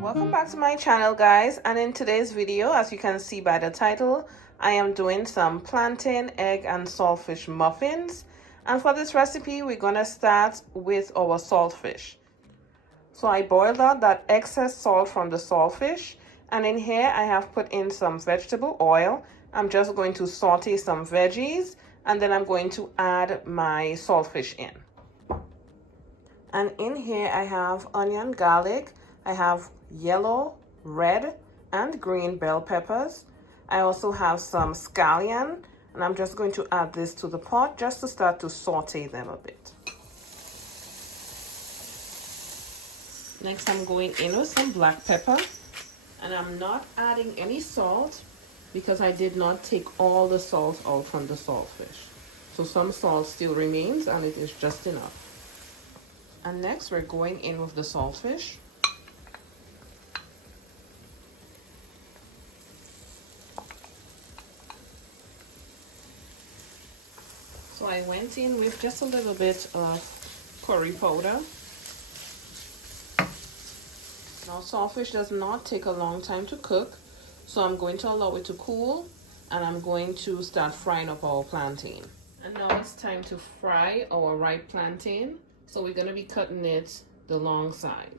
Welcome back to my channel, guys, and in today's video, as you can see by the title, I am doing some plantain, egg, and saltfish muffins. And for this recipe, we're gonna start with our saltfish. So I boiled out that excess salt from the saltfish, and in here I have put in some vegetable oil. I'm just going to saute some veggies, and then I'm going to add my saltfish in. And in here I have onion, garlic, I have yellow, red, and green bell peppers. I also have some scallion, and I'm just going to add this to the pot just to start to saute them a bit. Next, I'm going in with some black pepper, and I'm not adding any salt because I did not take all the salt out from the saltfish. So some salt still remains, and it is just enough. And next, we're going in with the saltfish. So I went in with just a little bit of curry powder. Now saltfish does not take a long time to cook, so I'm going to allow it to cool, and I'm going to start frying up our plantain. And now it's time to fry our ripe plantain. So we're going to be cutting it the long side,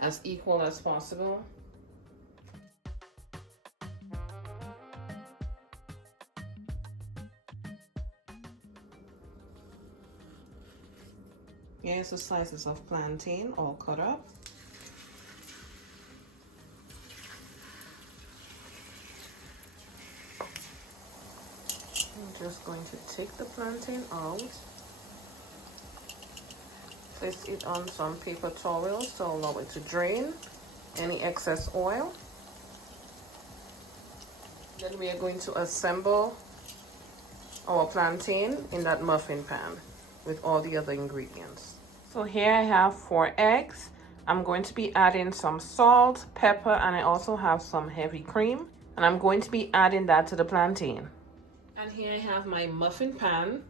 as equal as possible. Here's the slices of plantain all cut up. I'm just going to take the plantain out, place it on some paper towels to allow it to drain any excess oil. Then we are going to assemble our plantain in that muffin pan with all the other ingredients. So here I have 4 eggs. I'm going to be adding some salt, pepper, and I also have some heavy cream. And I'm going to be adding that to the plantain. And here I have my muffin pan.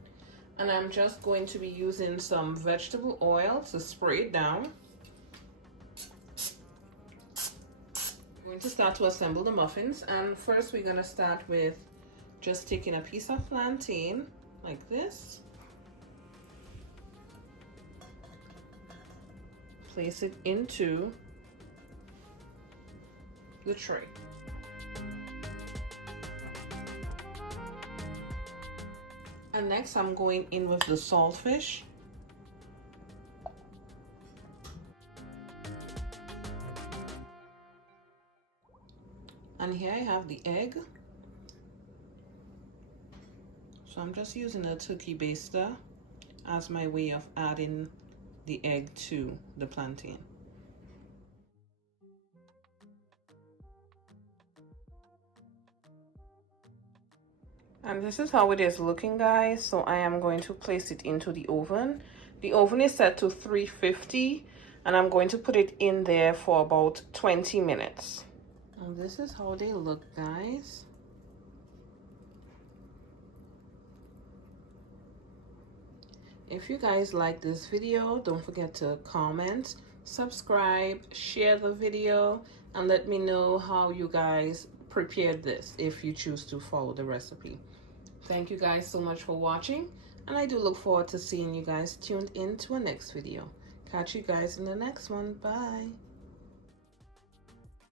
And I'm just going to be using some vegetable oil to spray it down. We're going to start to assemble the muffins. And first we're going to start with just taking a piece of plantain like this. Place it into the tray. And next I'm going in with the saltfish. And here I have the egg. So I'm just using a turkey baster as my way of adding the egg to the plantain. And this is how it is looking, guys. So I am going to place it into the oven. The oven is set to 350, and I'm going to put it in there for about 20 minutes. And this is how they look, guys. If you guys like this video, don't forget to comment, subscribe, share the video, and let me know how you guys prepared this if you choose to follow the recipe. Thank you guys so much for watching, and I do look forward to seeing you guys tuned in to a next video. Catch you guys in the next one. Bye.